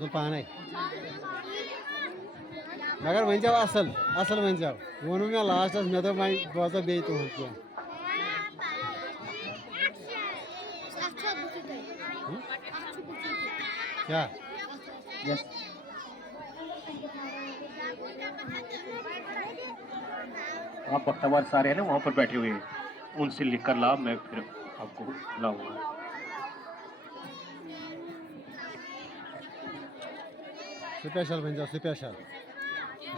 तो पाने मगर वन जाओ असल असल वन जाओ वोन मे लास्ट मे दो वह बोज बे तुम क्या आप वक्तावार सारे हैं ना वहाँ पर बैठे हुए हैं, उनसे लिख कर ला, मैं फिर आपको लाऊंगा। स्पेशल बन जाओ स्पेशल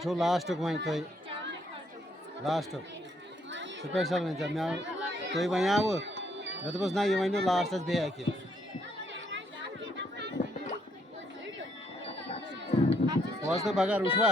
जो लास्ट वन तुम लास्ट स्पेशल बन जाओ मैं तुम वनाव मे दोपस ना यह वन लास्ट बे तो बगर वुआ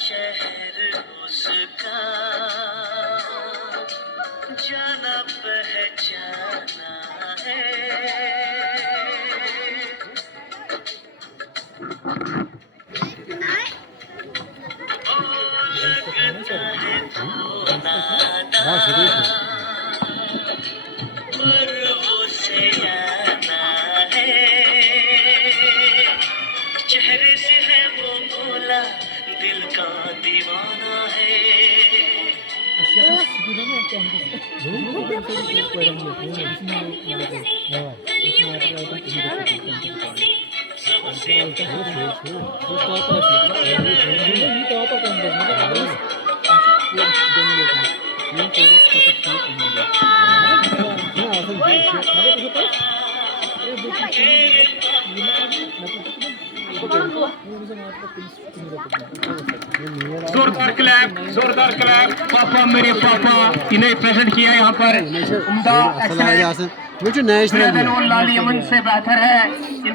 शहर उसका जाना पहचाना है, लगता है तो नादान पर वो सयाना है, चेहरे से है वो भोला दिल का दीवाना है। जोरदार क्लैप पापा मेरे पापा इन्हें प्रेजेंट किया यहाँ पर उम्दा एक्सीलेंट नेशनल लाली अमन से बेहतर है इनकी